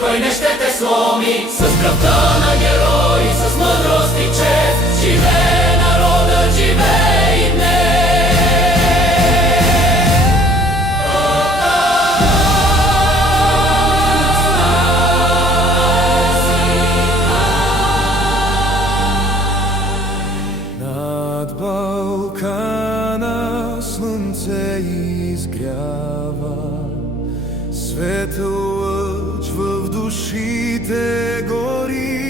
кой не ще те сломи. С кръвта на герои, с мъдрост и чест, живее народът, живее и днес. Над Балкана слънце изгрява, светъл лъч в душите гори.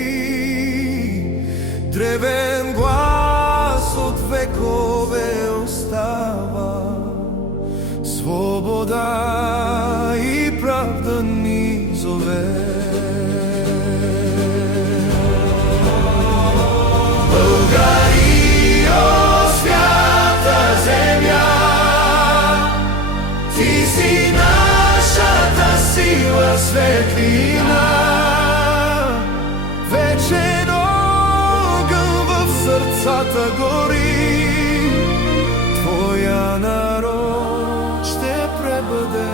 Древен глас от векове остава, свобода и правда ни зове. Светлина, вечен огън в сърцата гори. Твоя народ ще пребъде.